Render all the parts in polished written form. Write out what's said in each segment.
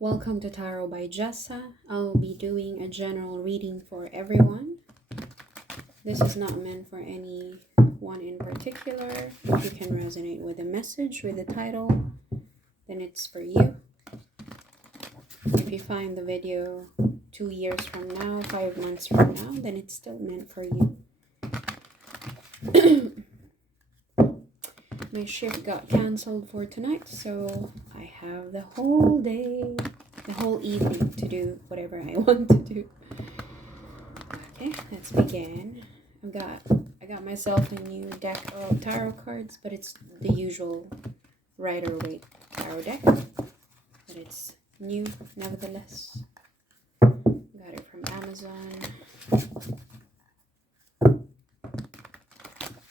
Welcome to Tarot by Jessa. I'll be doing a general reading for everyone. This is not meant for any one in particular. If you can resonate with the message, with the title, then it's for you. If you find the video 2 years from now, 5 months from now, then it's still meant for you. My shift got cancelled for tonight, so I have the whole day, the whole evening to do whatever I want to do. Okay, let's begin. I got myself a new deck of tarot cards, but it's the usual Rider-Waite tarot deck, but it's new nevertheless. Got it from Amazon.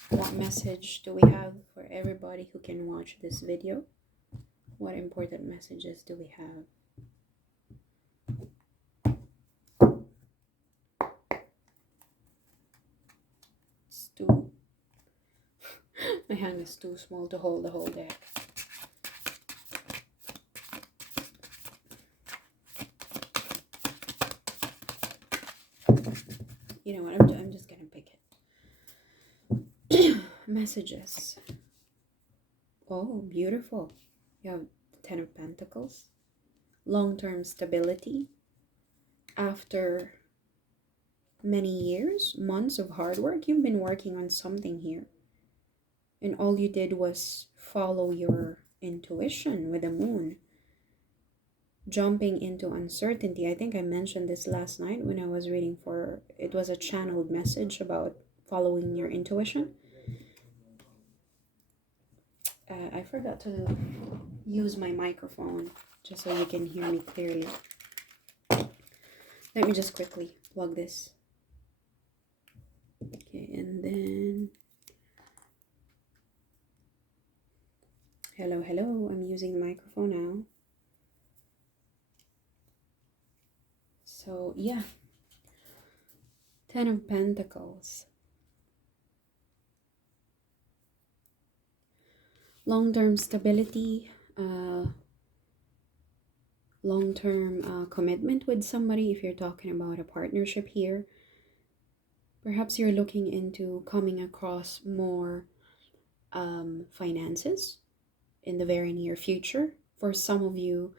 What message do we have for everybody who can watch this video? What important messages do we have? It's too... My hand is too small to hold the whole deck. You know what? I'm just gonna pick it. Messages. Oh, beautiful. You have the Ten of Pentacles. Long-term stability. After many years, months of hard work, you've been working on something here. And all you did was follow your intuition with the moon. Jumping into uncertainty. I think I mentioned this last night when I was reading for... It was a channeled message about following your intuition. I forgot to use my microphone just so you can hear me clearly. Let me just quickly plug this. Okay, and then... Hello, I'm using the microphone now. So, yeah. Ten of Pentacles. Long-term stability, long-term commitment with somebody. If you're talking about a partnership here, perhaps you're looking into coming across more finances in the very near future. For some of you,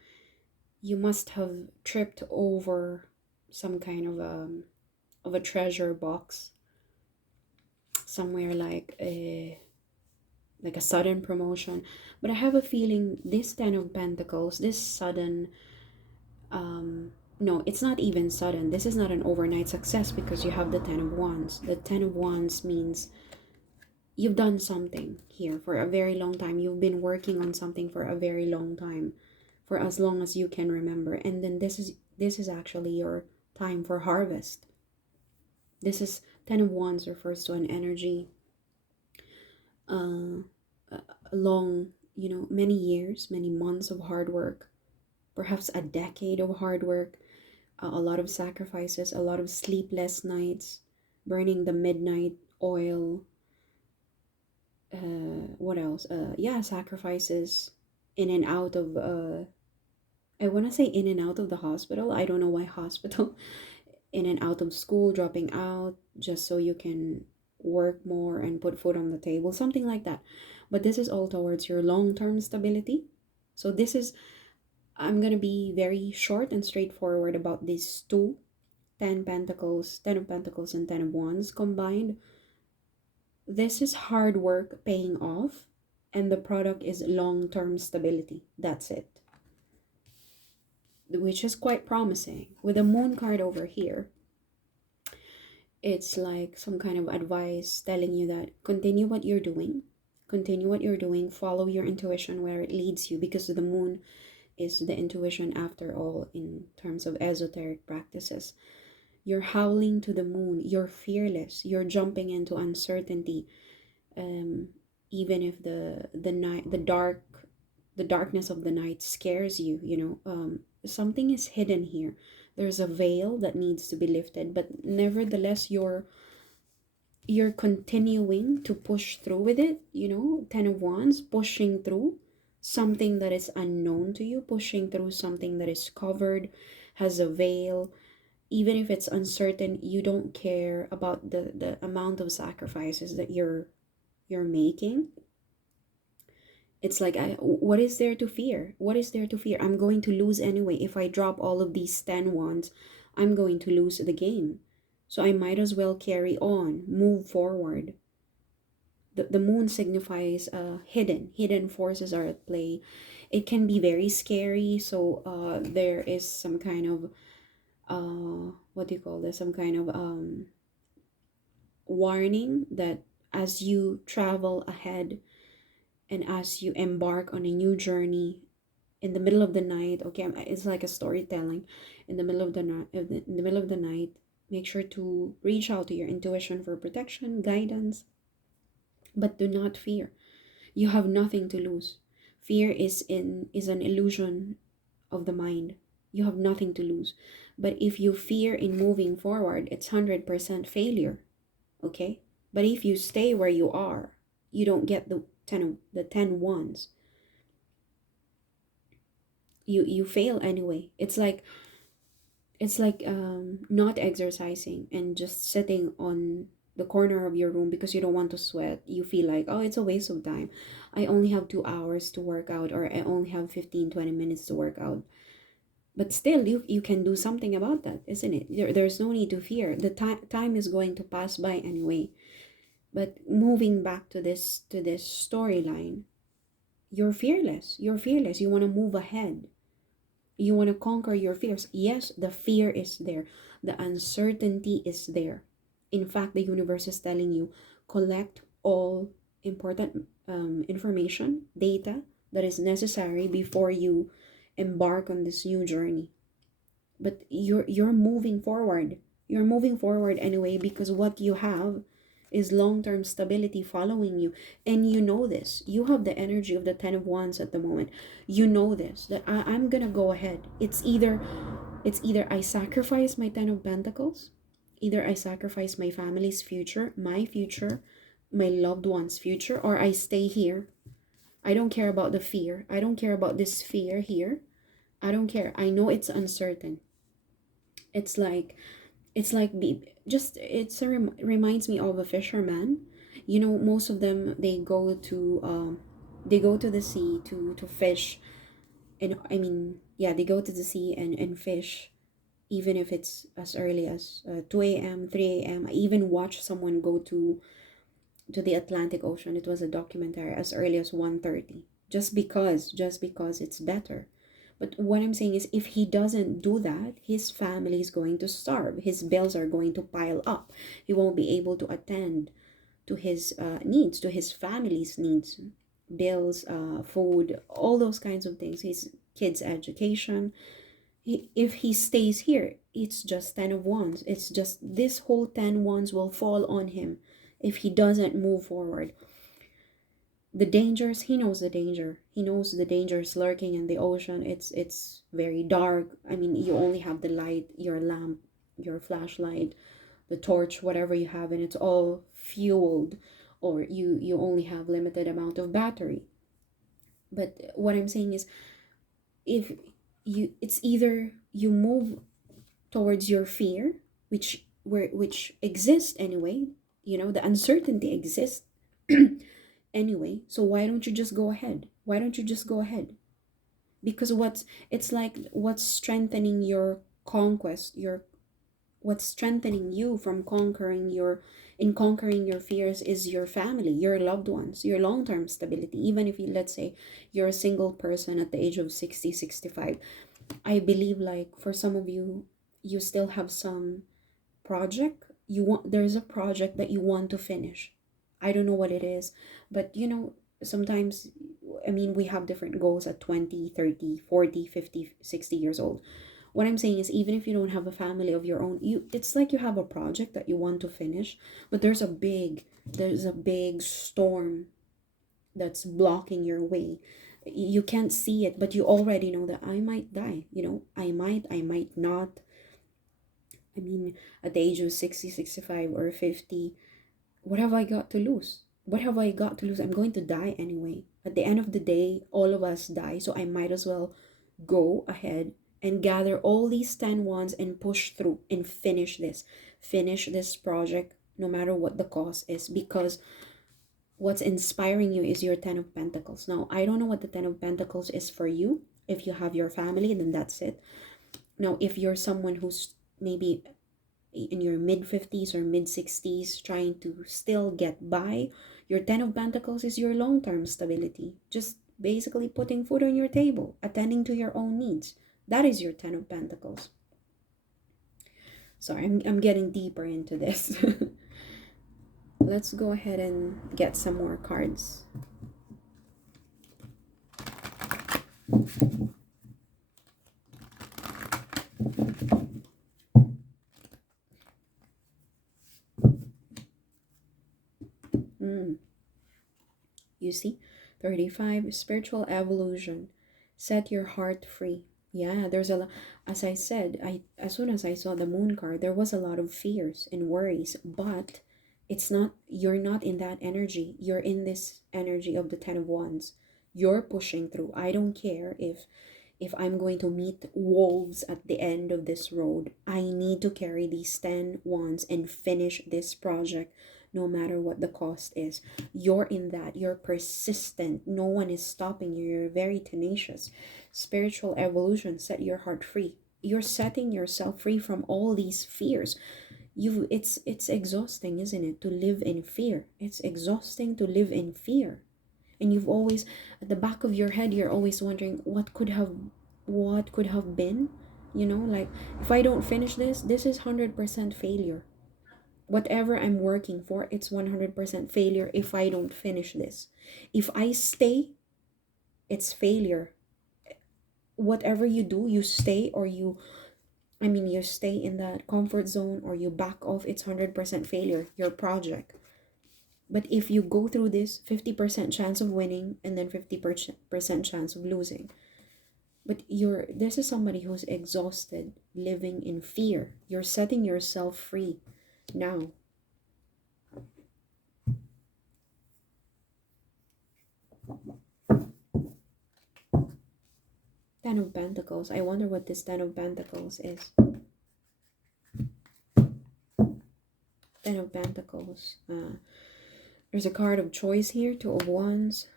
you must have tripped over some kind of a treasure box somewhere, like a sudden promotion. But I have a feeling this Ten of Pentacles, this sudden, no, it's not even sudden. This is not an overnight success because you have the Ten of Wands. The Ten of Wands means you've done something here for a very long time. You've been working on something for a very long time, for as long as you can remember. And then this is actually your time for harvest. This is Ten of Wands refers to an energy, long, many years, many months of hard work, perhaps a decade of hard work, a lot of sacrifices, a lot of sleepless nights, burning the midnight oil. What else? Yeah, sacrifices, in and out of I want to say in and out of the hospital. I don't know why hospital. In and out of school, dropping out just so you can work more and put food on the table, something like that. But this is all towards your long-term stability. So this is, I'm going to be very short and straightforward about these two, Ten of Pentacles and Ten of Wands combined. This is hard work paying off, and the product is long-term stability. That's it. Which is quite promising. With the Moon card over here, it's like some kind of advice telling you that continue what you're doing. Continue what you're doing. Follow your intuition where it leads you, because the Moon is the intuition after all in terms of esoteric practices. You're howling to the moon. You're fearless. You're jumping into uncertainty. Even if the darkness of the night scares you, something is hidden here. There's a veil that needs to be lifted, but nevertheless you're continuing to push through with it. Ten of Wands, pushing through. something that is unknown to you, pushing through something that is covered, has a veil. Even if it's uncertain, you don't care about the amount of sacrifices that you're making. It's like, what is there to fear? What is there to fear? I'm going to lose anyway. If I drop all of these 10 wands, I'm going to lose the game. So I might as well carry on, move forward. The moon signifies hidden forces are at play. It can be very scary. So there is some kind of what do you call this? Some kind of warning that as you travel ahead and as you embark on a new journey in the middle of the night, okay, it's like a storytelling. In the middle of the night, in the middle of the night, make sure to reach out to your intuition for protection, guidance, but do not fear. You have nothing to lose. Fear is an illusion of the mind. You have nothing to lose. But if you fear in moving forward, it's 100% failure. Okay? But if you stay where you are, you don't get the 10 wands. You fail anyway. It's like not exercising and just sitting on the corner of your room because you don't want to sweat. You feel like, oh, it's a waste of time. I only have 2 hours to work out, or I only have 15-20 minutes to work out. But still, you can do something about that, isn't it? There's no need to fear. The time is going to pass by anyway. But moving back to this storyline, you're fearless. You're fearless. You want to move ahead. You want to conquer your fears. Yes, the fear is there. The uncertainty is there. In fact, the universe is telling you, collect all important information, data that is necessary before you embark on this new journey. But you're moving forward. You're moving forward anyway because what you have is long-term stability following you, and you know this. You have the energy of the 10 of wands at the moment. You know this, that I'm gonna go ahead. It's either I sacrifice my 10 of pentacles, either I sacrifice my family's future, my loved one's future, or I stay here. I don't care about the fear. I don't care about this fear here. I don't care. I know it's uncertain. It's like reminds me of a fisherman. You know, most of them, they go to the sea to fish. And I mean, yeah, they go to the sea and fish, even if it's as early as 2 a.m., 3 a.m. I even watched someone go to the Atlantic Ocean. It was a documentary, as early as 1:30, just because it's better. But what I'm saying is, if he doesn't do that, his family is going to starve. His bills are going to pile up. He won't be able to attend to his needs, to his family's needs, bills, food, all those kinds of things, his kids' education. If he stays here, it's just 10 of wands. It's just this whole 10 wands will fall on him if he doesn't move forward. The dangers, he knows the danger. He knows the dangers lurking in the ocean. It's very dark. I mean, you only have the light, your lamp, your flashlight, the torch, whatever you have, and it's all fueled, or you only have limited amount of battery. But what I'm saying is, if it's either you move towards your fear, which exists anyway. You know, the uncertainty exists anyway. So why don't you just go ahead? Why don't you just go ahead? Because it's like what's strengthening your conquest, what's strengthening you from conquering your fears is your family, your loved ones, your long-term stability. Even if you, let's say, you're a single person at the age of 60, 65, I believe, like, for some of you, you still have some project there's a project that you want to finish. I don't know what it is, but sometimes, I mean, we have different goals at 20, 30, 40, 50, 60 years old. What I'm saying is, even if you don't have a family of your own, it's like you have a project that you want to finish, but there's a big storm that's blocking your way. You can't see it, but you already know that I might die. I might not. I mean, at the age of 60, 65, or 50, what have I got to lose? What have I got to lose? I'm going to die anyway. At the end of the day, all of us die, so I might as well go ahead and gather all these 10 wands and push through and finish this project no matter what the cost is, because what's inspiring you is your 10 of Pentacles. Now, I don't know what the 10 of Pentacles is for you. If you have your family, then that's it. Now, if you're someone who's maybe in your mid 50s or mid 60s trying to still get by, your 10 of Pentacles is your long-term stability. Just basically putting food on your table, attending to your own needs. That is your 10 of Pentacles. Sorry, I'm getting deeper into this. Let's go ahead and get some more cards. You see, 35, spiritual evolution. Set your heart free. Yeah, there's a lot. As I said, as soon as I saw the moon card, there was a lot of fears and worries, but it's not, you're not in that energy. You're in this energy of the 10 of Wands. You're pushing through. I don't care if I'm going to meet wolves at the end of this road. I need to carry these 10 wands and finish this project no matter what the cost is. You're in that. You're persistent. No one is stopping you. You're very tenacious. Spiritual evolution. Set your heart free. You're setting yourself free from all these fears. It's exhausting, isn't it, to live in fear? It's exhausting to live in fear. And you've always, at the back of your head, you're always wondering what could have been, like, if I don't finish this is 100% failure. Whatever I'm working for, it's 100% failure if I don't finish this. If I stay, it's failure. Whatever you do, you stay, or you stay in that comfort zone or you back off, it's 100% failure, your project. But if you go through this, 50% chance of winning and then 50% chance of losing. But this is somebody who's exhausted living in fear. You're setting yourself free now. Ten of Pentacles. I wonder what this Ten of Pentacles is. Ten of Pentacles. There's a card of choice here. Two of Wands.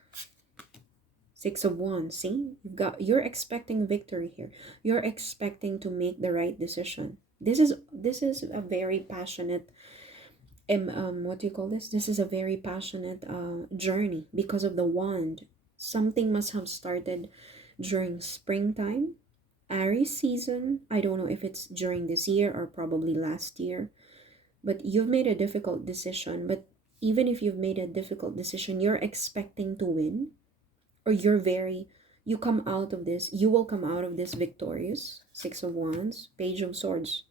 Six of Wands. See, you're expecting victory here. You're expecting to make the right decision. This is a very passionate what do you call this? This is a very passionate journey because of the wand. Something must have started during springtime, Aries season. I don't know if it's during this year or probably last year, but you've made a difficult decision. But even if you've made a difficult decision, you're expecting to win, or you come out of this, you will come out of this victorious. Six of Wands, Page of Swords.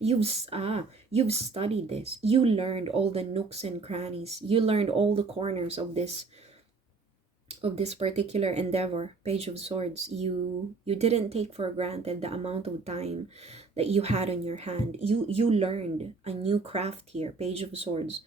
You've studied this. You learned all the nooks and crannies. You learned all the corners of this particular endeavor. Page of Swords. You didn't take for granted the amount of time that you had on your hand. You learned a new craft here. Page of Swords.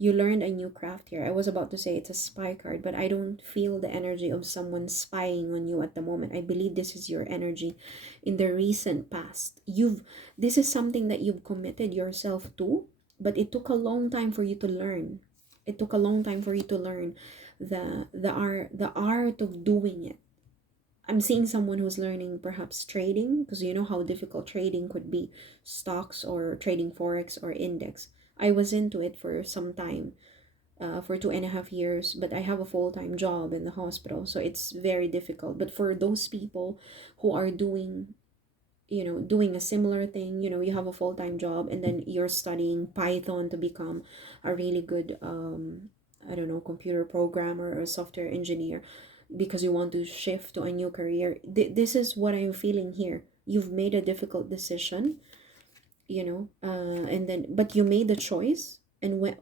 You learned a new craft here. I was about to say it's a spy card, but I don't feel the energy of someone spying on you at the moment. I believe this is your energy in the recent past. This is something that you've committed yourself to, but it took a long time for you to learn. It took a long time for you to learn the art of doing it. I'm seeing someone who's learning perhaps trading, because you know how difficult trading could be, stocks or trading forex or index. I was into it for some time, for 2.5 years, but I have a full-time job in the hospital, so it's very difficult. But for those people who are doing a similar thing, you have a full-time job and then you're studying Python to become a really good I don't know, computer programmer or a software engineer, because you want to shift to a new career. This is what I'm feeling here. You've made a difficult decision, and then, but you made the choice. And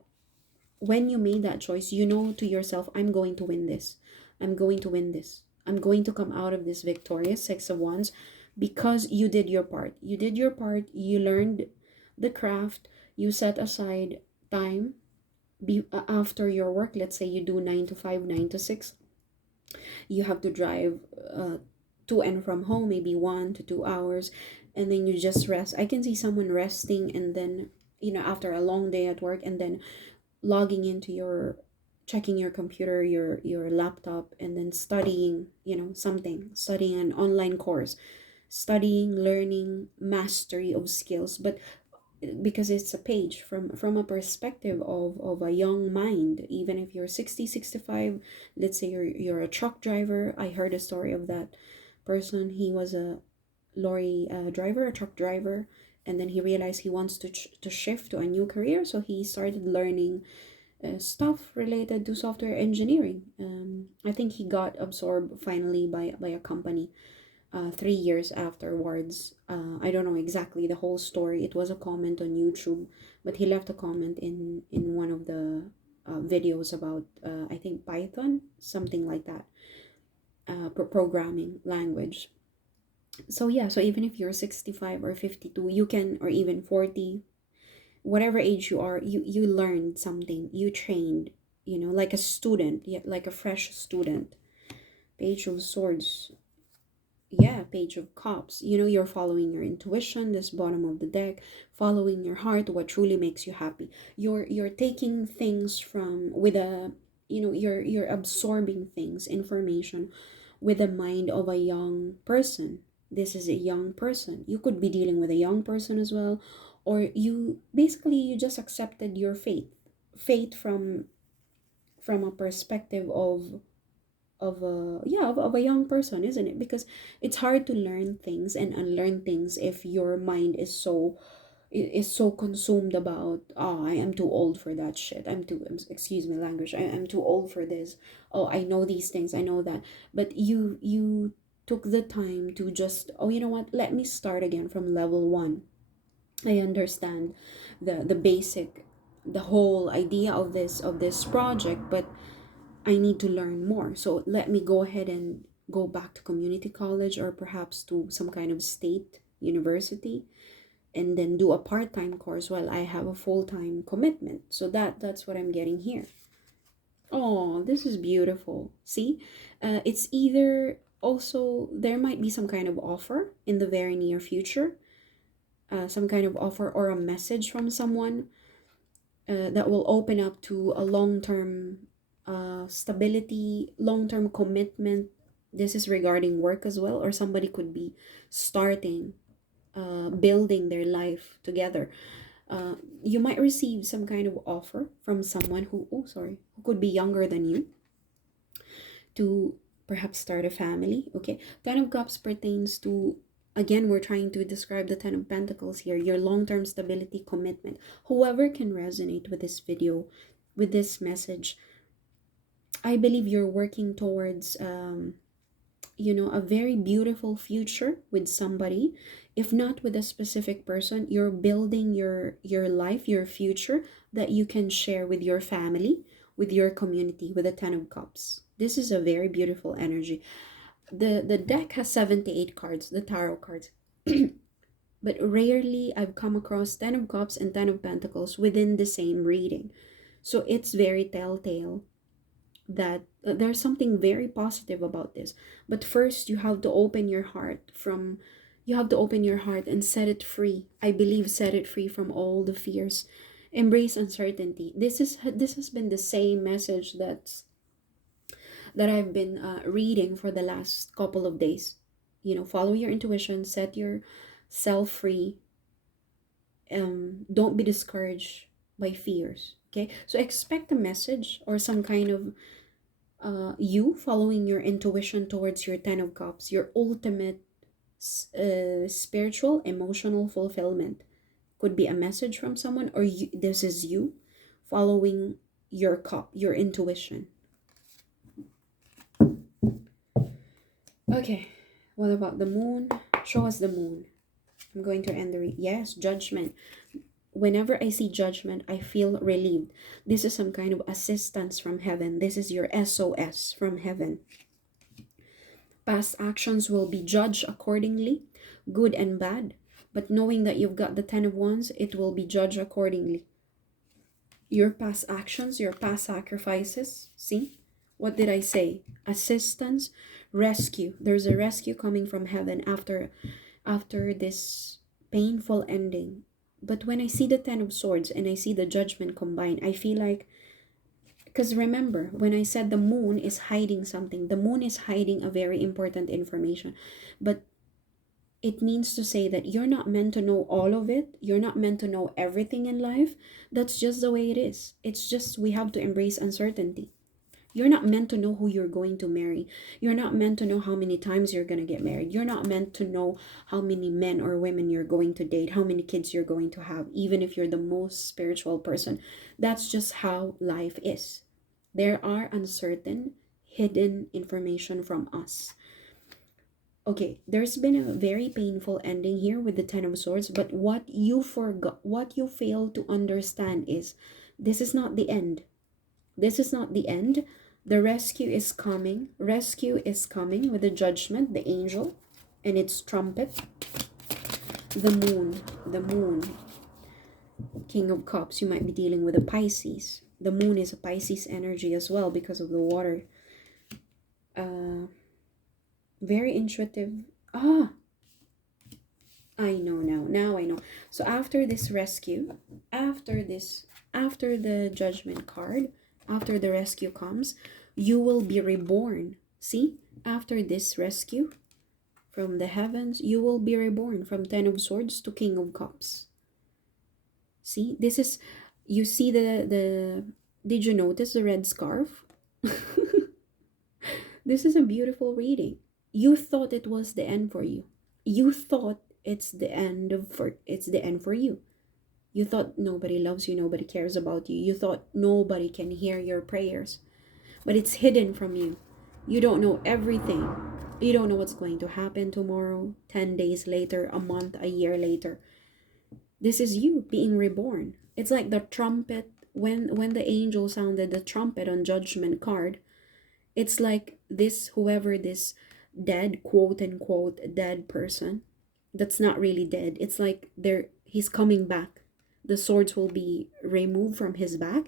when you made that choice, to yourself, I'm going to win this. I'm going to win this. I'm going to come out of this victorious. Six of Wands, because you did your part. You did your part. You learned the craft. You set aside time after your work, let's say you do 9 to 5, 9 to 6, you have to drive uh, to and from home, maybe 1 to 2 hours, and then you just rest. I can see someone resting, and then, after a long day at work, and then logging into your checking your computer, your laptop, and then studying, something, studying an online course, studying, learning, mastery of skills. But because it's a page from a perspective of a young mind, even if you're 60, 65, let's say you're a truck driver. I heard a story of that person. He was a lorry driver, a truck driver, and then he realized he wants to shift to a new career, so he started learning stuff related to software engineering. I think he got absorbed finally by a company 3 years afterwards. I don't know exactly the whole story. It was a comment on YouTube, but he left a comment in one of the videos about, I think, Python, something like that, programming language. So yeah, so even if you're 65 or 52, you can, or even 40, whatever age you are, you learned something, you trained, like a student, yeah, like a fresh student. Page of Swords. Yeah, Page of Cups. You're following your intuition, this bottom of the deck, following your heart, what truly makes you happy. You're taking things from with a, you're absorbing things, information, with the mind of a young person. This is a young person. You could be dealing with a young person as well, or you just accepted your fate from a perspective of a young person, isn't it? Because it's hard to learn things and unlearn things if your mind is so consumed about, oh, I am too old for that shit, excuse my language, I'm too old for this. Oh, I know these things, I know that. But you took the time to just, oh, you know what, let me start again from level 1. I understand the basic, the whole idea of this project, but I need to learn more. So let me go ahead and go back to community college, or perhaps to some kind of state university, and then do a part-time course while I have a full-time commitment. So that's what I'm getting here. Oh, this is beautiful. See, it's either, also there might be some kind of offer in the very near future, some kind of offer or a message from someone that will open up to a long-term stability, long-term commitment. This is regarding work as well, or somebody could be starting, building their life together. You might receive some kind of offer from someone who could be younger than you, to perhaps start a family. Okay, Ten of Cups pertains to, again, we're trying to describe the Ten of Pentacles here, your long-term stability, commitment. Whoever can resonate with this video, with this message, I believe you're working towards a very beautiful future with somebody. If not with a specific person, you're building your life, your future, that you can share with your family, with your community, with the Ten of Cups. This is a very beautiful energy. The deck has 78 cards, the tarot cards. But rarely I've come across Ten of Cups and Ten of Pentacles within the same reading. So it's very telltale that there's something very positive about this. But first, you have to open your heart and set it free. I believe set it free from all the fears. Embrace uncertainty. This has been the same message that I've been reading for the last couple of days. Follow your intuition, set yourself free. Don't be discouraged by fears. Okay, so expect a message or some kind of you following your intuition towards your Ten of Cups, your ultimate spiritual, emotional fulfillment. Could be a message from someone, or this is you following your cup, your intuition. Okay, what about the moon? Show us the moon. I'm going to end yes, judgment. Whenever I see judgment, I feel relieved. This is some kind of assistance from heaven. This is your SOS from heaven. Past actions will be judged accordingly, good and bad. But knowing that you've got the Ten of Wands, it will be judged accordingly. Your past actions, your past sacrifices. See? What did I say? Assistance, rescue. There's a rescue coming from heaven after this painful ending. But when I see the 10 of swords and I see the judgment combined, I feel like, because remember, when I said the moon is hiding something, the moon is hiding a very important information. But it means to say that you're not meant to know all of it. You're not meant to know everything in life. That's just the way it is. It's just we have to embrace uncertainty. You're not meant to know who you're going to marry. You're not meant to know how many times you're going to get married. You're not meant to know how many men or women you're going to date, how many kids you're going to have, even if you're the most spiritual person. That's just how life is. There are uncertain, hidden information from us. Okay, there's been a very painful ending here with the 10 of swords, but what you forgot, what you fail to understand is this is not the end. This is not the end. The rescue is coming. Rescue is coming with the judgment, the angel, and its trumpet. The moon, King of Cups. You might be dealing with a Pisces. The moon is a Pisces energy as well because of the water. Very intuitive. I know now. Now I know. So after this rescue, after the judgment card, after the rescue comes, you will be reborn. See? After this rescue from the heavens, you will be reborn from 10 of swords to King of Cups. See? This is, you see the did you notice the red scarf? This is a beautiful reading. You thought it was the end for you. You thought it's the end for you. You thought nobody loves you, nobody cares about you. You thought nobody can hear your prayers. But it's hidden from you. You don't know everything. You don't know what's going to happen tomorrow, 10 days later, a month, a year later. This is you being reborn. It's like the trumpet when the angel sounded the trumpet on judgment card. It's like this, whoever this dead, quote unquote dead person that's not really dead, it's like he's coming back. The swords will be removed from his back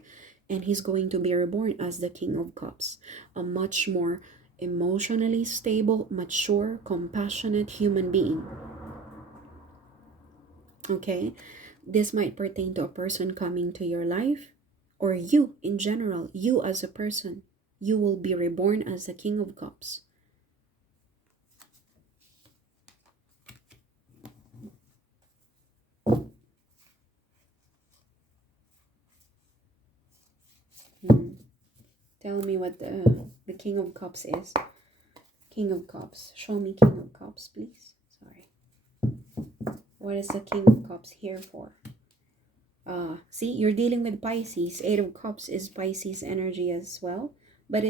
and he's going to be reborn as the King of Cups, a much more emotionally stable, mature, compassionate human being. Okay, this might pertain to a person coming to your life, or you in general. You as a person, you will be reborn as the King of Cups. Tell me what the King of Cups is. King of Cups. Show me King of Cups, please. Sorry. What is the King of Cups here for? See, you're dealing with Pisces. 8 of Cups is Pisces energy as well. But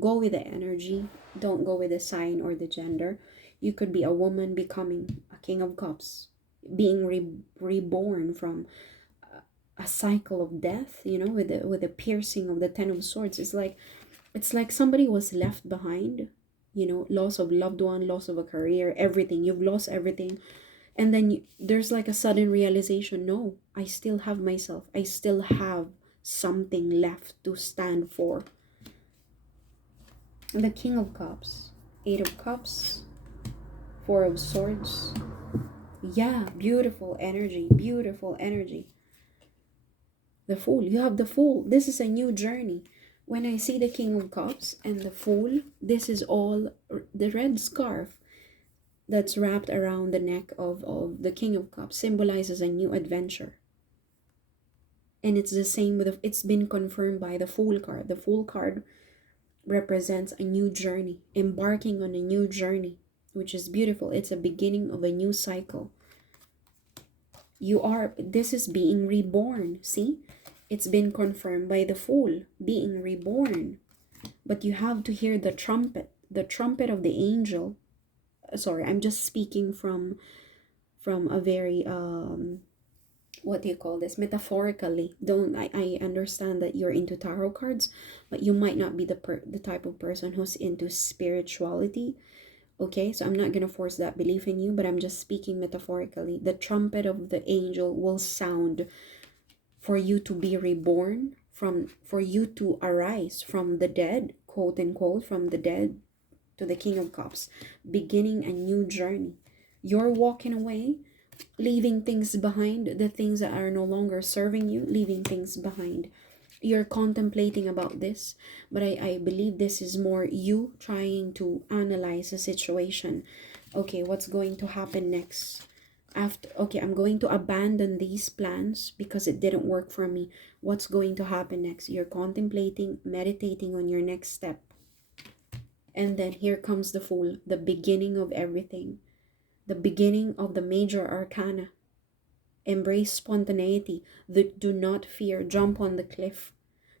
go with the energy. Don't go with the sign or the gender. You could be a woman becoming a King of Cups. Being reborn from a cycle of death, with the piercing of the 10 of swords. It's like somebody was left behind, loss of loved one, loss of a career, everything. You've lost everything. And then there's like a sudden realization, no, I still have myself. I still have something left to stand for. And the King of Cups, 8 of Cups, 4 of Swords. Yeah, beautiful energy, beautiful energy. The Fool, you have the Fool. This is a new journey. When I see the King of Cups and the Fool, this is all the red scarf that's wrapped around the neck of the King of Cups symbolizes a new adventure. And it's the same with it's been confirmed by the Fool card. The Fool card represents a new journey, embarking on a new journey, which is beautiful. It's a beginning of a new cycle. This is being reborn. See, it's been confirmed by the Fool, being reborn. But you have to hear the trumpet of the angel. Sorry, I'm just speaking from a very what do you call this, metaphorically. I understand that you're into tarot cards, but you might not be the type of person who's into spirituality. Okay, so I'm not gonna force that belief in you, but I'm just speaking metaphorically. The trumpet of the angel will sound for you to be reborn, for you to arise from the dead, quote unquote, from the dead, to the King of Cups, beginning a new journey. You're walking away, leaving things behind, the things that are no longer serving you, leaving things behind. You're contemplating about this, but I believe this is more you trying to analyze the situation. Okay, what's going to happen next? After, okay, I'm going to abandon these plans because it didn't work for me. What's going to happen next? You're contemplating, meditating on your next step. And then here comes the Fool, the beginning of everything, the beginning of the major arcana. Embrace spontaneity. Do not fear. Jump on the cliff.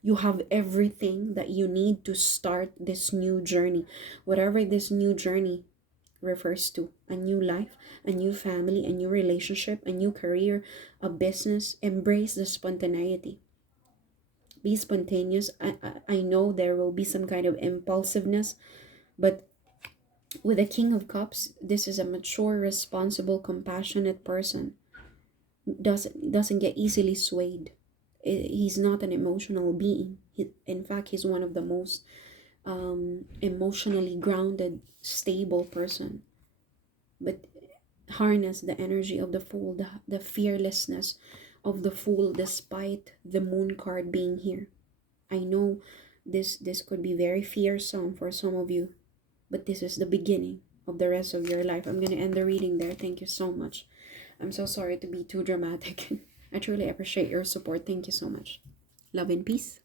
You have everything that you need to start this new journey. Whatever this new journey refers to, a new life, a new family, a new relationship, a new career, a business. Embrace the spontaneity. Be spontaneous. I know there will be some kind of impulsiveness, but with the King of Cups, this is a mature, responsible, compassionate person. Doesn't get easily swayed. He's not an emotional being. In fact, he's one of the most emotionally grounded, stable person. But harness the energy of the Fool, the fearlessness of the Fool, despite the Moon card being here. I know this could be very fearsome for some of you, but this is the beginning of the rest of your life. I'm going to end the reading there. Thank you so much. I'm so sorry to be too dramatic. I truly appreciate your support. Thank you so much. Love and peace.